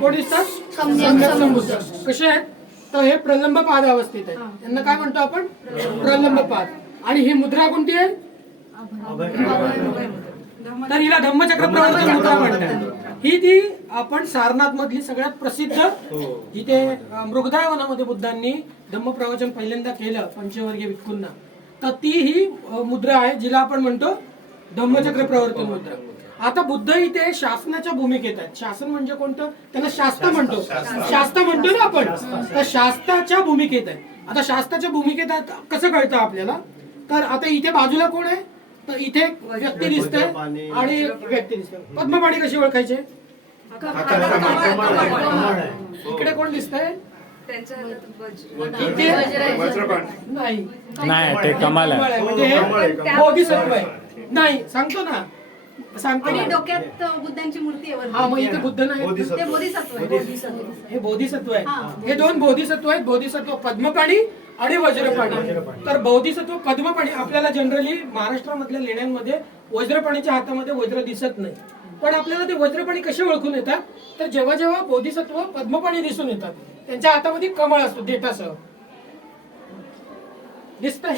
कोण दिसतात? सम्यक संबुद्ध. कसे आहेत? तर हे प्रलंब पाद अवस्थेत आहेत. यांना काय म्हणतो आपण? प्रलंब पाद. आणि ही मुद्रा कोणती आहे? तर हिला धम्मचक्र प्रवर्तन मुद्रा म्हणतात. ही ती आपण सारनाथ मधली सगळ्यात प्रसिद्ध, जिथे मृगधाळ वनामध्ये बुद्धांनी धम्मप्रवचन पहिल्यांदा केलं पंचवर्गीय भिक्खूंना, तर ती ही मुद्रा आहे जिला आपण म्हणतो धम्मचक्र प्रवर्तन मुद्रा. आता बुद्ध इथे शासनाच्या भूमिकेत आहेत. शासन म्हणजे कोणतं? त्यांना शास्त्र म्हणतो. शास्त्र म्हणतो ना आपण, तर शास्त्राच्या भूमिकेत आहे. आता शास्त्राच्या भूमिकेत आहेत कसं कळतं आपल्याला? तर आता इथे बाजूला कोण आहे? तर इथे एक व्यक्ती दिसते आणि एक व्यक्ती दिसते. पद्मपाणी कशी ओळखायचे? इकडे कोण दिसतंय? नाही, ते कमाल आहे. म्हणजे हे बोधिसत्व आहे. नाही, सांगतो ना, सांगतो आणि ना. डोक्यात बुद्धांची मूर्ती आहे. हा, मग इथे बुद्ध नाही, ते बोधिसत्व आहे. हे बोधिसत्व आहे. हे दोन बोधिसत्व आहेत. बोधिसत्व पद्मपाणी आणि वज्रपाणी. तर बोधिसत्व पद्मपाणी आपल्याला जनरली महाराष्ट्रामधल्या लेण्यांमध्ये वज्रपाणीच्या हातामध्ये वज्र दिसत नाही. पण आपल्याला ते वज्रपाणी कसे ओळखून येतात? तर जेव्हा जेव्हा बोधिसत्व पद्मपाणी दिसून येतात, त्यांच्या हातामध्ये कमळ असतो देठासह. दिसतंय?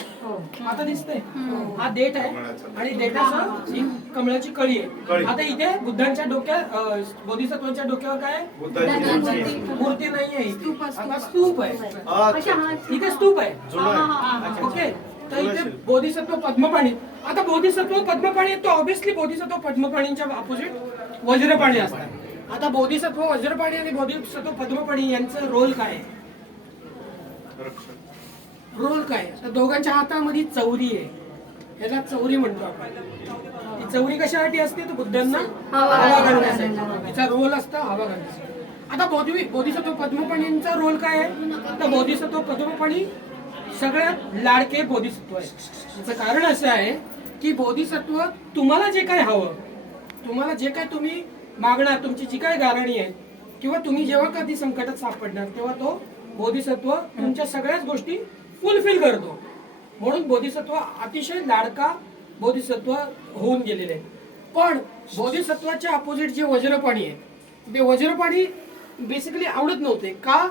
आता दिसतंय? हा देठ आहे आणि देठासह ही कमळाची कळी आहे. आता इथे बुद्धांच्या डोक्यात, बोधिसत्वांच्या डोक्यावर काय आहे? मूर्ती नाही आहे. आता स्तूप आहे. इथे स्तूप आहे. ओके, तर इथे बोधिसत्व पद्मपाणी. आता बोधिसत्व पद्मपाणी तो ऑब्विसली बोधिसत्व पद्मपाणीच्या अपोजिट वज्रपाणी असतात. आता बोधिसत्व वज्रपाणी आणि बोधिसत्व पद्मपाणी यांचं रोल काय आहे? रोल काय? तर दोघांच्या हातामध्ये चौरी आहे. याला चौरी म्हणतो आपण. ही चौरी कशासाठी असते? तर बुद्धांना हवा घालण्यासाठी. तिचा रोल असतो हवा घालण्यासाठी. आता बोधिसत्व पद्मपाणींचा रोल काय आहे? तर बोधिसत्व पद्मपाणी सगळ्यात लाडके बोधिसत्व आहे. याचं कारण असं आहे की बोधिसत्व तुम्हाला जे काय हवं, तुम्हाला जे काय तुम्ही मागणार, तुमची जी काय गारणी आहे, किंवा तुम्ही जेव्हा कधी संकटात सापडणार तेव्हा तो बोधिसत्व तुमच्या सगळ्याच गोष्टी फुलफिल करतो. म्हणून बोधिसत्व अतिशय लाडका बोधिसत्व होऊन गेलेले आहे. पण बोधिसत्वाच्या अपोजिट जे वज्रपाणी आहे, ते वज्रपाणी बेसिकली आवडत नव्हते. का?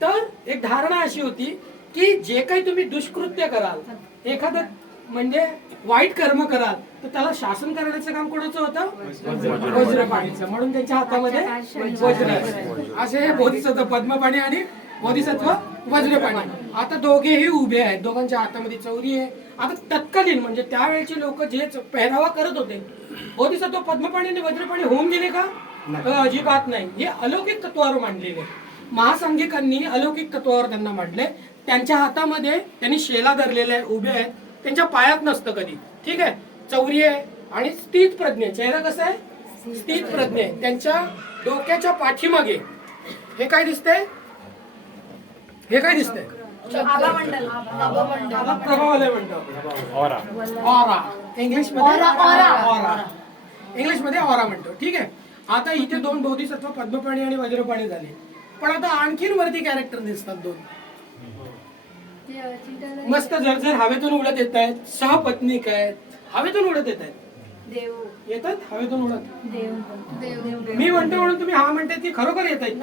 तर एक धारणा अशी होती की जे काही तुम्ही दुष्कृत्य कराल, एखादं म्हणजे वाईट कर्म कराल, तर त्याला शासन करण्याचं काम कोणाचं होतं? वज्रपाणीचं. म्हणून त्यांच्या हातामध्ये वज्र आहे. असे हे बोधिसत्व पद्मपाणी आणि बोधिसत्व वज्रपाणी. आता दोघेही उभे आहेत. दोघांच्या हातामध्ये चौरी आहे. आता तत्कालीन म्हणजे त्यावेळेचे लोक जे पेहरावा करत होते, बोधिसत्व पद्मपाणी आणि वज्रपाणी होऊन गेले का? अजिबात नाही. हे अलौकिक तत्वावर मांडलेले. महासांघिकांनी अलौकिक तत्वावर त्यांना मांडले. त्यांच्या हातामध्ये त्यांनी शेला धरलेला आहे, उभे आहेत. त्यांच्या पायात नसतं कधी. ठीक आहे, चौरी आहे आणि स्थित प्रज्ञ. चेहरा कसा आहे? स्थित प्रज्ञ. त्यांच्या डोक्याच्या पाठीमागे हे काय दिसतंय? हे काय दिसतंय? प्रभावलय म्हणतो. ऑरा. इंग्लिशमध्ये ऑरा म्हणतो. ठीक आहे. आता इथे दोन बोधिसत्व पद्मपाणी आणि वज्रपाणी झाले. पण आता आणखीन वरती कॅरेक्टर दिसतात दोन. मस्त झरझर हवेतून उडत येत आहेत. सहपत्नीक आहेत, हवेतून उडत येत आहेत. येतात हवेतून उडत. मी म्हणतो म्हणून तुम्ही हा म्हणताय की खरोखर येत आहेत?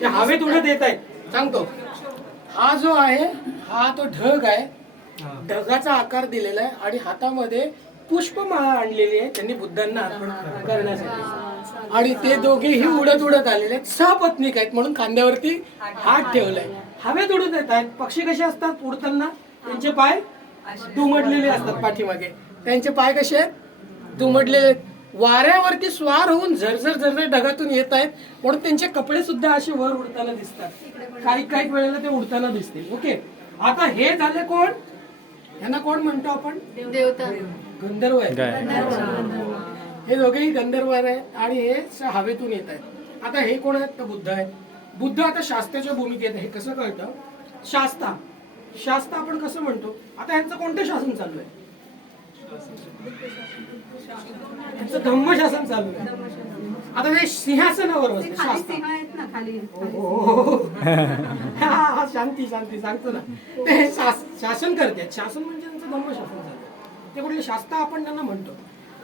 ते हवेत उडत येत आहेत. सांगतो, हा जो आहे हा तो ढग आहे. ढगाचा आकार दिलेला आहे आणि हातामध्ये पुष्पमाळा आणलेली आहे त्यांनी बुद्धांना अर्पण करण्यासाठी. आणि ते दोघेही उडत उडत आलेले आहेत. सहपत्नीक आहेत म्हणून खांद्यावरती हात ठेवलाय. हवेत उडत येत आहेत. पक्षी कसे असतात उडताना? त्यांचे पाय दुमडलेले असतात पाठीमागे. त्यांचे पाय कसे आहेत? दुमडलेले. वाऱ्यावरती स्वार होऊन झरझर झरझर ढगातून येत आहेत म्हणून त्यांचे कपडे सुद्धा असे वर उडताना दिसतात. काही काही वेळेला ते उडताना दिसतील. ओके, आता हे झाले कोण? यांना कोण म्हणतो आपण? देवता. गंधर्व आहे. हे दोघेही गंधर्व आहेत आणि हे हवेतून येत आहेत. आता हे कोण आहेत? तर बुद्ध आहेत. बुद्ध आता शास्त्राच्या भूमिकेत आहे. हे कसं कळतं? शास्ता. शास्ता आपण कसं म्हणतो? आता यांचं कोणतं शासन चालू आहे? यांचं धम्मशासन चालू आहे. आता ते सिंहासनावर बसले. शांती शांती सांगतो ना. ते शासन करतात. शासन म्हणजे त्यांचं धम्मशासन झालं. ते कुठले शास्त्र आपण त्यांना म्हणतो.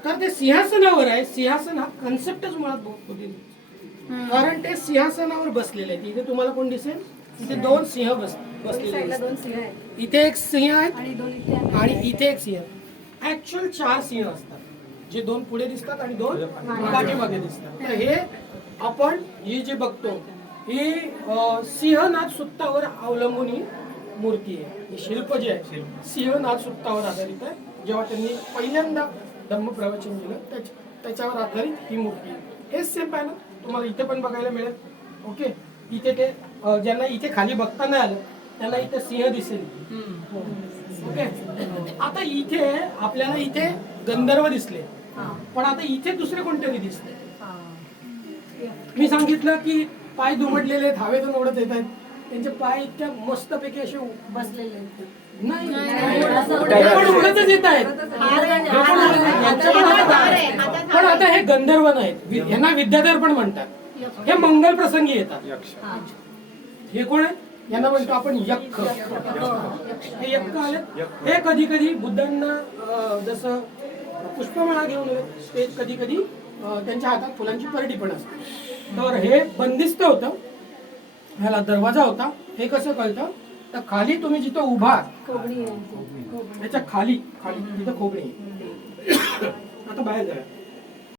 तर ते सिंहासनावर आहे. सिंहासन हा कन्सेप्टच मुळात बहुत बुद्धिचा. कारण ते सिंहासनावर बसलेले आहेत. इथे तुम्हाला कोण दिसेल? इथे दोन सिंह बसलेले साईडला दिसतात. 2 सिंह आहेत इथे एक सिंह आहेत आणि 2 इथे आहेत. आणि इथे एक सिंह. ऍक्च्युअल 4 सिंह असतात, जे 2 पुढे दिसतात आणि 2 पाठीमागे दिसतात. तर हे आपण ही जी बघतो ही सिंहनाद सुत्तावर अवलंबून ही मूर्ती आहे. हे शिल्प जे आहे सिंहनाद सुत्तावर आधारित आहे. जेव्हा त्यांनी पहिल्यांदा धम्म प्रवचन दिलं त्याच्यावर आधारित ही मूर्ती आहे. हेच सेम आहे ना, तुम्हाला इथे पण बघायला मिळेल. ओके, इथे ते ज्यांना इथे खाली बघता नाही आलं त्यांना इथे सिंह दिसेल. ओके, आता इथे आपल्याला इथे गंधर्व दिसले, पण आता इथे दुसरे कोणतरी दिसले. मी सांगितलं की पाय दुमडलेले आहेत, हवेतून उडत येत आहेत. त्यांचे पाय इतक्या मस्तपैकी असे बसलेले आहेत. नाही, नाही. ते पण उडतच येत आहेत. पण आता हे गंधर्व नाहीत, यांना विद्याधर पण म्हणतात. हे मंगल प्रसंगी येतात. हे कोण आहे? यांना म्हणतो आपण यक्ष. हे यक्ष आले. हे कधी कधी बुद्धांना जसं पुष्पमाळा घेऊन स्टेज कधी कधी त्यांच्या हातात फुलांची परडी पण असते. तर हे बंदिस्त होतं, ह्याला दरवाजा होता. हे कसं कळतं तर खाली तुम्ही जिथं उभा आहात, खोबणी आहे. त्याच्या खाली खाली तिथं खोबणी आहे. आता बाहेर जा.